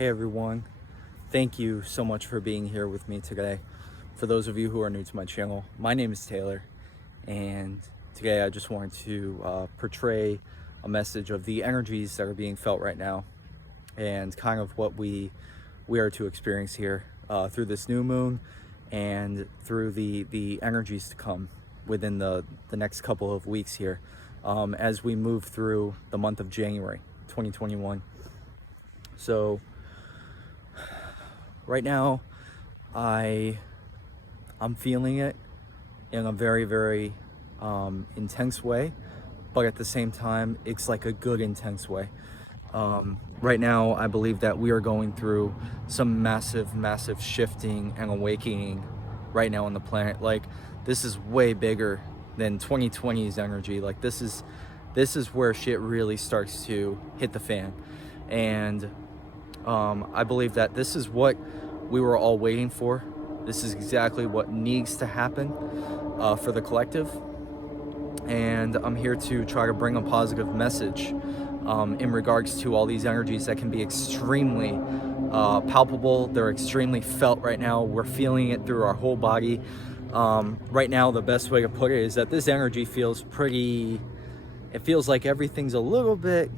Hey everyone, thank you so much for being here with me today. For those of you who are new to my channel, my name is Taylor, and today I just wanted to portray a message of the energies that are being felt right now and kind of what we are to experience here through this new moon and through the energies to come within the next couple of weeks here as we move through the month of January 2021. So right now, I'm feeling it in a very intense way, but at the same time, it's like a good intense way. Right now, I believe that we are going through some massive shifting and awakening right now on the planet. Like, this is way bigger than 2020's energy. Like, this is where shit really starts to hit the fan. And I believe that this is what we were all waiting for. This is exactly what needs to happen for the collective. And I'm here to try to bring a positive message in regards to all these energies that can be extremely palpable. They're extremely felt right now. We're feeling it through our whole body. Right now, the best way to put it is that this energy feels it feels like everything's a little bit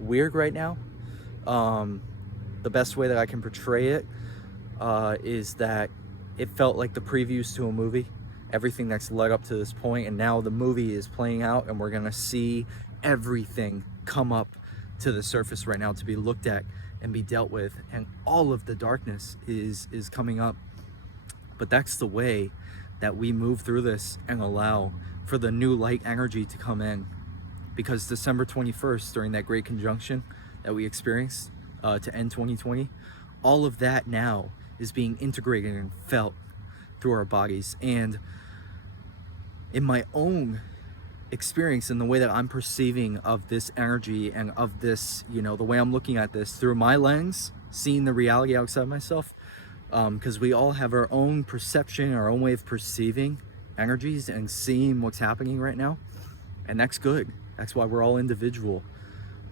weird right now. The best way that I can portray it is that it felt like the previews to a movie, everything that's led up to this point, and now the movie is playing out and we're gonna see everything come up to the surface right now to be looked at and be dealt with, and all of the darkness is coming up. But that's the way that we move through this and allow for the new light energy to come in, because December 21st, during that great conjunction that we experienced to end 2020, all of that now is being integrated and felt through our bodies. And in my own experience, in the way that I'm perceiving of this energy and of this, the way I'm looking at this through my lens, seeing the reality outside myself, because we all have our own perception, our own way of perceiving energies and seeing what's happening right now. And that's good. That's why we're all individual.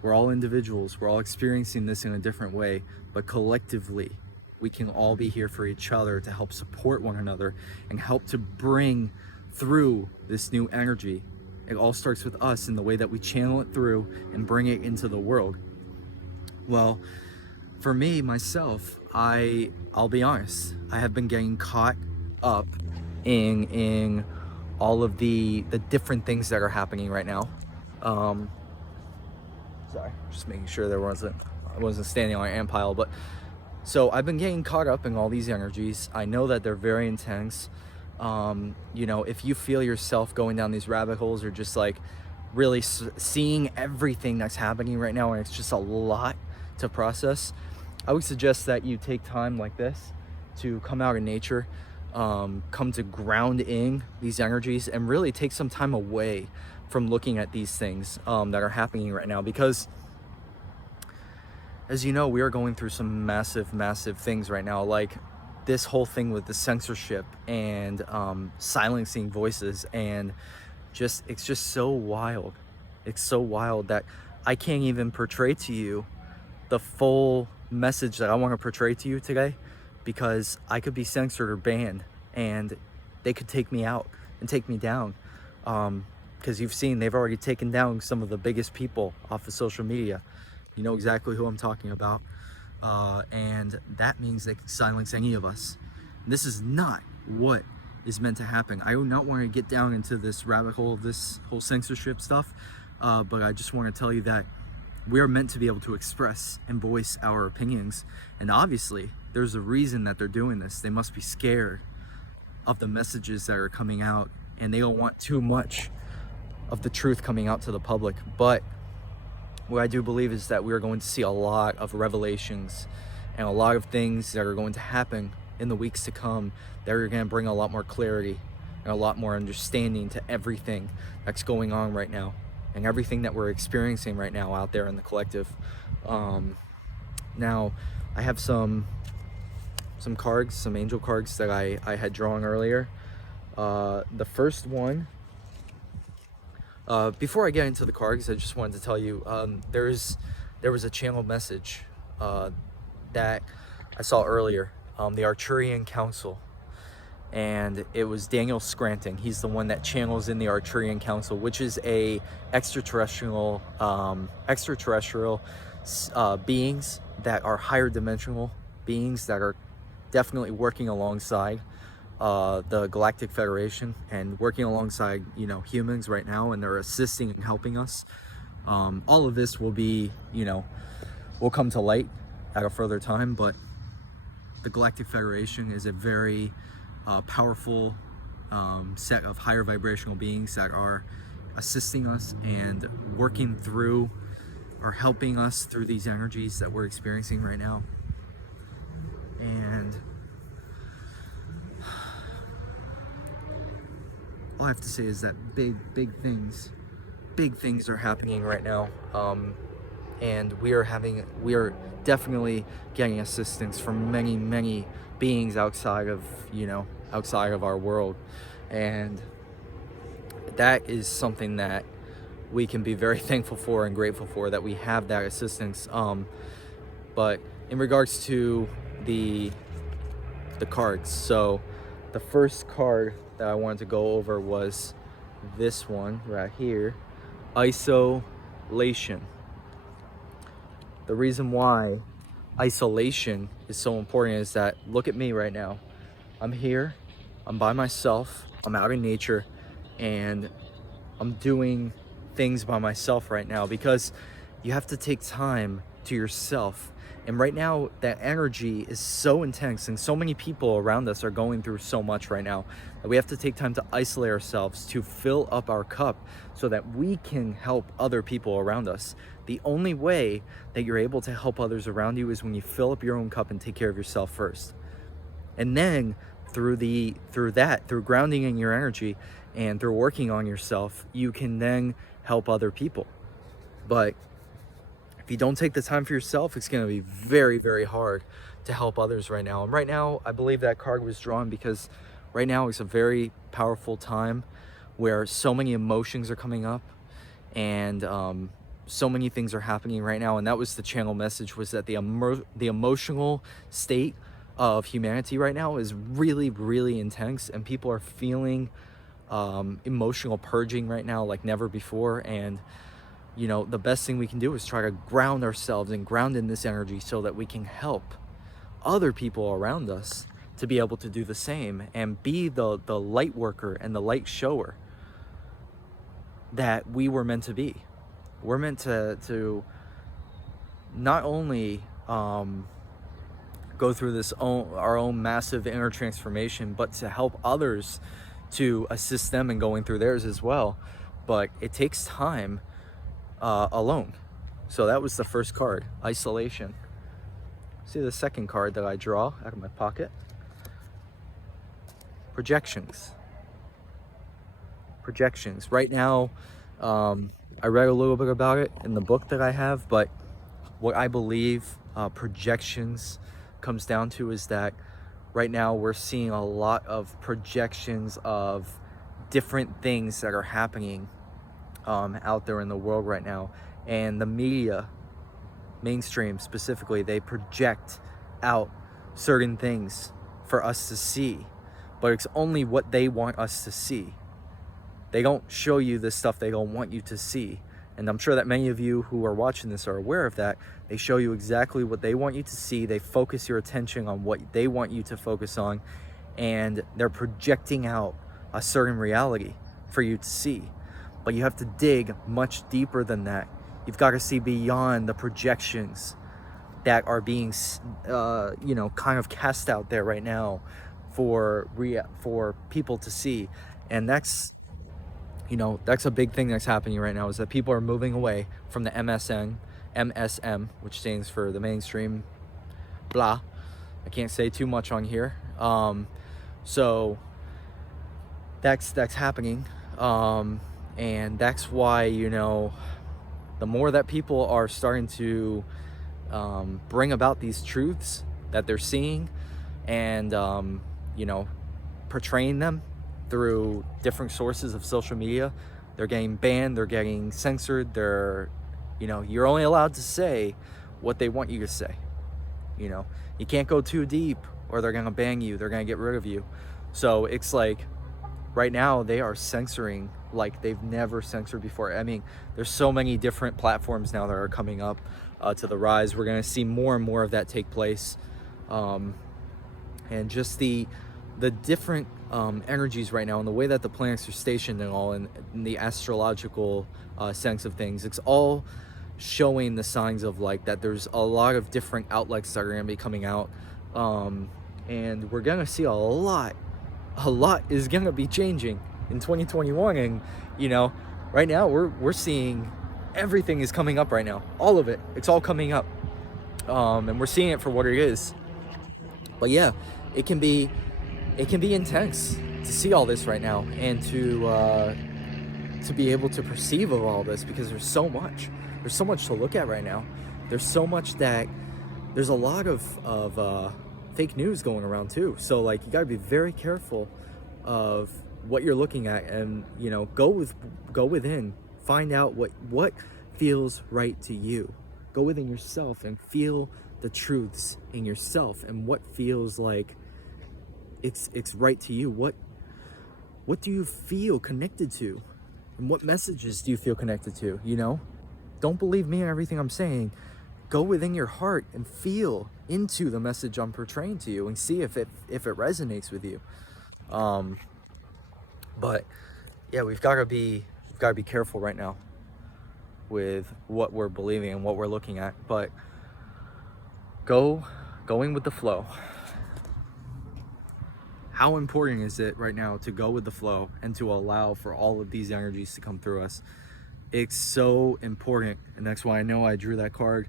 We're all individuals. We're all experiencing this in a different way, but collectively, we can all be here for each other to help support one another and help to bring through this new energy. It all starts with us in the way that we channel it through and bring it into the world. Well, for me, myself, I'll be honest, I have been getting caught up in all of the different things that are happening right now. Sorry, just making sure I wasn't standing on an ant pile. But so I've been getting caught up in all these energies. I know that they're very intense. If you feel yourself going down these rabbit holes or just like really seeing everything that's happening right now, and it's just a lot to process, I would suggest that you take time like this to come out in nature, come to ground in these energies, and really take some time away from looking at these things that are happening right now. Because as you know, we are going through some massive things right now, like this whole thing with the censorship and silencing voices, and it's just so wild. It's so wild that I can't even portray to you the full message that I want to portray to you today, because I could be censored or banned and they could take me out and take me down. Because you've seen, they've already taken down some of the biggest people off of social media. You know exactly who I'm talking about. And that means they can silence any of us. And this is not what is meant to happen. I do not want to get down into this rabbit hole of this whole censorship stuff, but I just want to tell you that we are meant to be able to express and voice our opinions. And obviously, there's a reason that they're doing this. They must be scared of the messages that are coming out, and they don't want too much of the truth coming out to the public. But what I do believe is that we are going to see a lot of revelations and a lot of things that are going to happen in the weeks to come that are going to bring a lot more clarity and a lot more understanding to everything that's going on right now and everything that we're experiencing right now out there in the collective. Now, I have some cards, some angel cards that I had drawn earlier. The first one, before I get into the cards, I just wanted to tell you, there was a channel message that I saw earlier, the Arcturian Council, and it was Daniel Scranton. He's the one that channels in the Arcturian Council, which is a extraterrestrial beings that are higher dimensional beings that are definitely working alongside the Galactic Federation and working alongside, you know, humans right now, and they're assisting and helping us. All of this will be, you know, will come to light at a further time, but the Galactic Federation is a very powerful set of higher vibrational beings that are assisting us and working through or helping us through these energies that we're experiencing right now. And all I have to say is that big things are happening right now, and we are definitely getting assistance from many beings outside of, you know, outside of our world, and that is something that we can be very thankful for and grateful for, that we have that assistance. But in regards to the cards, so the first card that I wanted to go over was this one right here, isolation. The reason why isolation is so important is that, look at me right now. I'm here, I'm by myself, I'm out in nature, and I'm doing things by myself right now, because you have to take time to yourself. And right now, that energy is so intense, and so many people around us are going through so much right now, that we have to take time to isolate ourselves, to fill up our cup so that we can help other people around us. The only way that you're able to help others around you is when you fill up your own cup and take care of yourself first. And then through grounding in your energy and through working on yourself, you can then help other people. But if you don't take the time for yourself, it's going to be very hard to help others right now. And right now, I believe that card was drawn because right now is a very powerful time where so many emotions are coming up, and so many things are happening right now. And that was the channel message, was that the emotional state of humanity right now is really intense, and people are feeling emotional purging right now like never before. And you know, the best thing we can do is try to ground ourselves and ground in this energy so that we can help other people around us to be able to do the same and be the light worker and the light shower that we were meant to be. We're meant to not only go through our own massive inner transformation, but to help others, to assist them in going through theirs as well. But it takes time alone. So that was the first card, isolation. See the second card that I draw out of my pocket? Projections. Right now, I read a little bit about it in the book that I have, but what I believe projections comes down to is that right now we're seeing a lot of projections of different things that are happening out there in the world right now. And the media, mainstream specifically, they project out certain things for us to see, but it's only what they want us to see. They don't show you the stuff they don't want you to see. And I'm sure that many of you who are watching this are aware of that. They show you exactly what they want you to see. They focus your attention on what they want you to focus on, and they're projecting out a certain reality for you to see. But you have to dig much deeper than that. You've got to see beyond the projections that are being, you know, kind of cast out there right now for people to see. And that's, you know, that's a big thing that's happening right now, is that people are moving away from the MSM, which stands for the mainstream blah. I can't say too much on here. So that's happening. And that's why, you know, the more that people are starting to bring about these truths that they're seeing, and you know, portraying them through different sources of social media, they're getting banned, they're getting censored, they're, you know, you're only allowed to say what they want you to say. You know, you can't go too deep or they're gonna bang you, they're gonna get rid of you. So it's like right now they are censoring like they've never censored before. I mean, there's so many different platforms now that are coming up to the rise. We're gonna see more and more of that take place. And just the different energies right now and the way that the planets are stationed and all in the astrological sense of things, it's all showing the signs of like that there's a lot of different outlets that are going to be coming out, and we're going to see a lot is going to be changing in 2021. And you know, right now we're seeing everything is coming up right now, all of it's all coming up, and we're seeing it for what it is. But yeah, it can be intense to see all this right now and to be able to perceive of all this, because there's so much to look at right now. There's so much that there's a lot of fake news going around too. So like you got to be very careful of what you're looking at, and you know, go within, find out what feels right to you. Go within yourself and feel the truths in yourself and what feels like it's right to you. What do you feel connected to, and what messages do you feel connected to? You know, don't believe me and everything I'm saying. Go within your heart and feel into the message I'm portraying to you and see if it resonates with you. But yeah, we've got to be careful right now with what we're believing and what we're looking at. But going with the flow. How important is it right now to go with the flow and to allow for all of these energies to come through us? It's so important, and that's why I know I drew that card.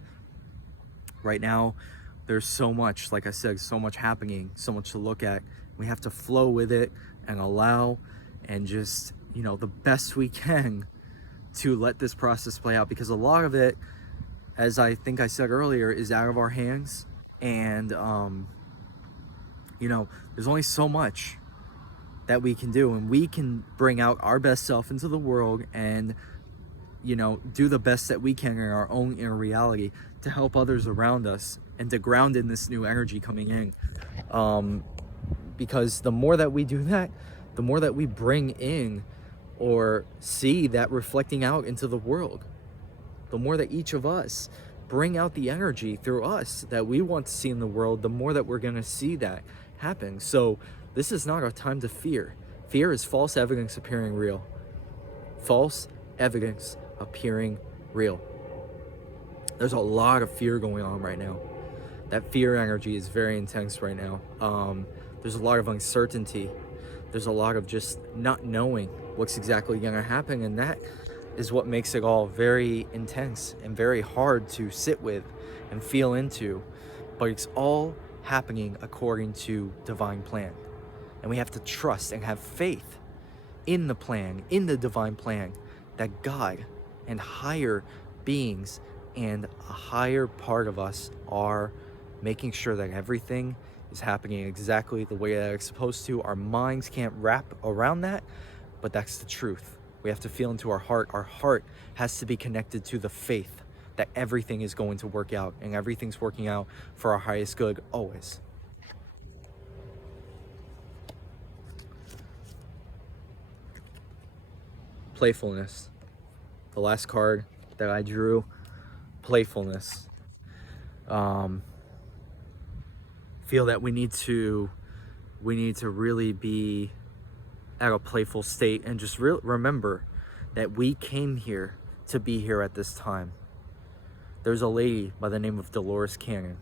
Right now, there's so much, like I said, so much happening, so much to look at. We have to flow with it and allow, and just, you know, the best we can to let this process play out, because a lot of it, as I think I said earlier, is out of our hands. And you know, there's only so much that we can do, and we can bring out our best self into the world and, you know, do the best that we can in our own inner reality to help others around us and to ground in this new energy coming in. Because the more that we do that, the more that we bring in or see that reflecting out into the world, the more that each of us bring out the energy through us that we want to see in the world, the more that we're going to see that happen. So this is not a time to fear. Fear is false evidence appearing real. False evidence appearing real. There's a lot of fear going on right now. That fear energy is very intense right now. There's a lot of uncertainty. There's a lot of just not knowing what's exactly going to happen, and that is what makes it all very intense and very hard to sit with and feel into. But it's all happening according to divine plan, and we have to trust and have faith in the plan, in the divine plan, that God and higher beings and a higher part of us are making sure that everything is happening exactly the way that it's supposed to. Our minds can't wrap around that, but that's the truth. We have to feel into our heart. Our heart has to be connected to the faith that everything is going to work out, and everything's working out for our highest good always. Playfulness. The last card that I drew, playfulness. Feel that we need to really be at a playful state, and just remember that we came here to be here at this time. There's a lady by the name of Dolores Cannon.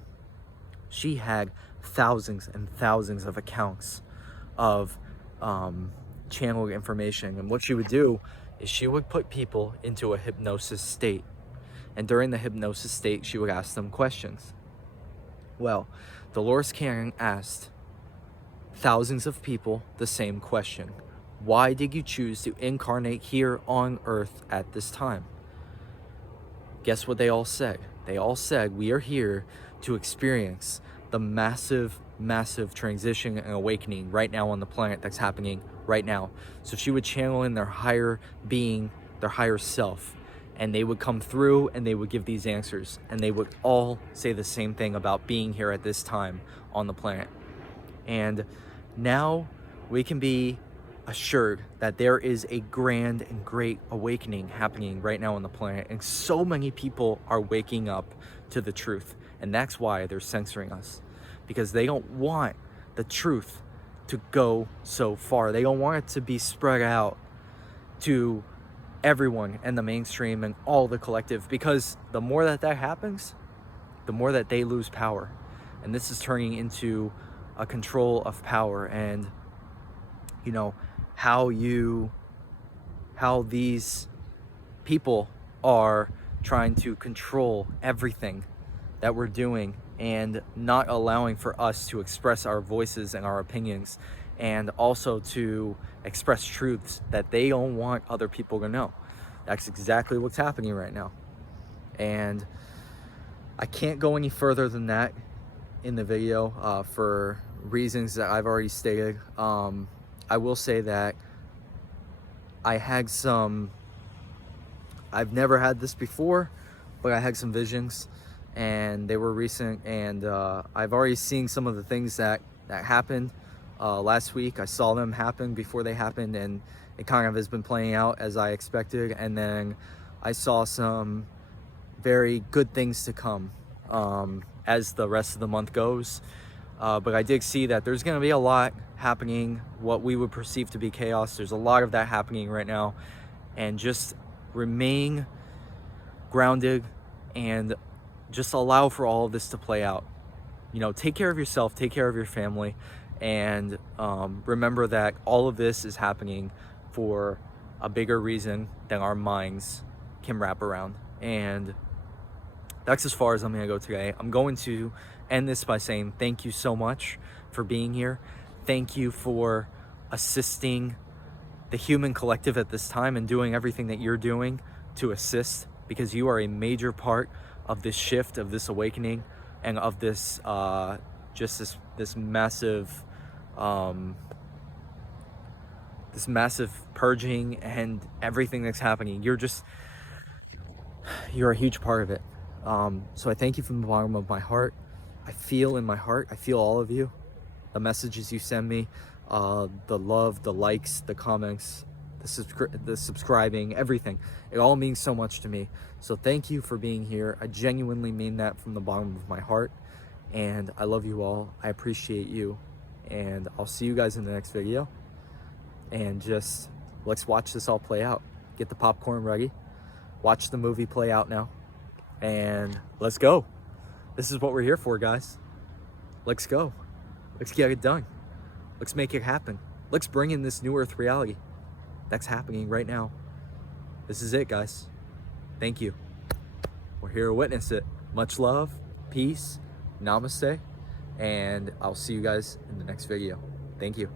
She had thousands and thousands of accounts of channeled information, and what she would do is she would put people into a hypnosis state, and during the hypnosis state she would ask them questions. Well, Dolores Cannon asked thousands of people the same question. Why did you choose to incarnate here on Earth at this time? Guess what they all said? They all said, we are here to experience the massive, massive transition and awakening right now on the planet that's happening right now. So she would channel in their higher being, their higher self, and they would come through and they would give these answers, and they would all say the same thing about being here at this time on the planet. And now we can be assured that there is a grand and great awakening happening right now on the planet, and so many people are waking up to the truth. And that's why they're censoring us, because they don't want the truth to go so far. They don't want it to be spread out to everyone in the mainstream and all the collective, because the more that happens, the more that they lose power. And this is turning into a control of power. And you know how these people are trying to control everything that we're doing, and not allowing for us to express our voices and our opinions, and also to express truths that they don't want other people to know. That's exactly what's happening right now. And I can't go any further than that in the video for reasons that I've already stated. I will say that I've never had this before, but I had some visions, and they were recent, and I've already seen some of the things that happened last week. I saw them happen before they happened, and it kind of has been playing out as I expected. And then I saw some very good things to come as the rest of the month goes. But I did see that there's going to be a lot happening, what we would perceive to be chaos. There's a lot of that happening right now, and just remain grounded and just allow for all of this to play out. You know, take care of yourself, take care of your family, and remember that all of this is happening for a bigger reason than our minds can wrap around. And that's as far as I'm going to go today. I'm going to end this by saying thank you so much for being here. Thank you for assisting the human collective at this time and doing everything that you're doing to assist, because you are a major part of this shift, of this awakening, and of this this massive purging and everything that's happening. You're a huge part of it. So I thank you from the bottom of my heart. I feel in my heart, I feel all of you, the messages you send me, the love, the likes, the comments, the subscribing, everything. It all means so much to me. So thank you for being here. I genuinely mean that from the bottom of my heart. And I love you all. I appreciate you. And I'll see you guys in the next video. And just let's watch this all play out. Get the popcorn ready. Watch the movie play out now. And let's go. This is what we're here for, guys. Let's go. Let's get it done. Let's make it happen. Let's bring in this new Earth reality that's happening right now. This is it, guys. Thank you. We're here to witness it. Much love, peace, namaste, and I'll see you guys in the next video. Thank you.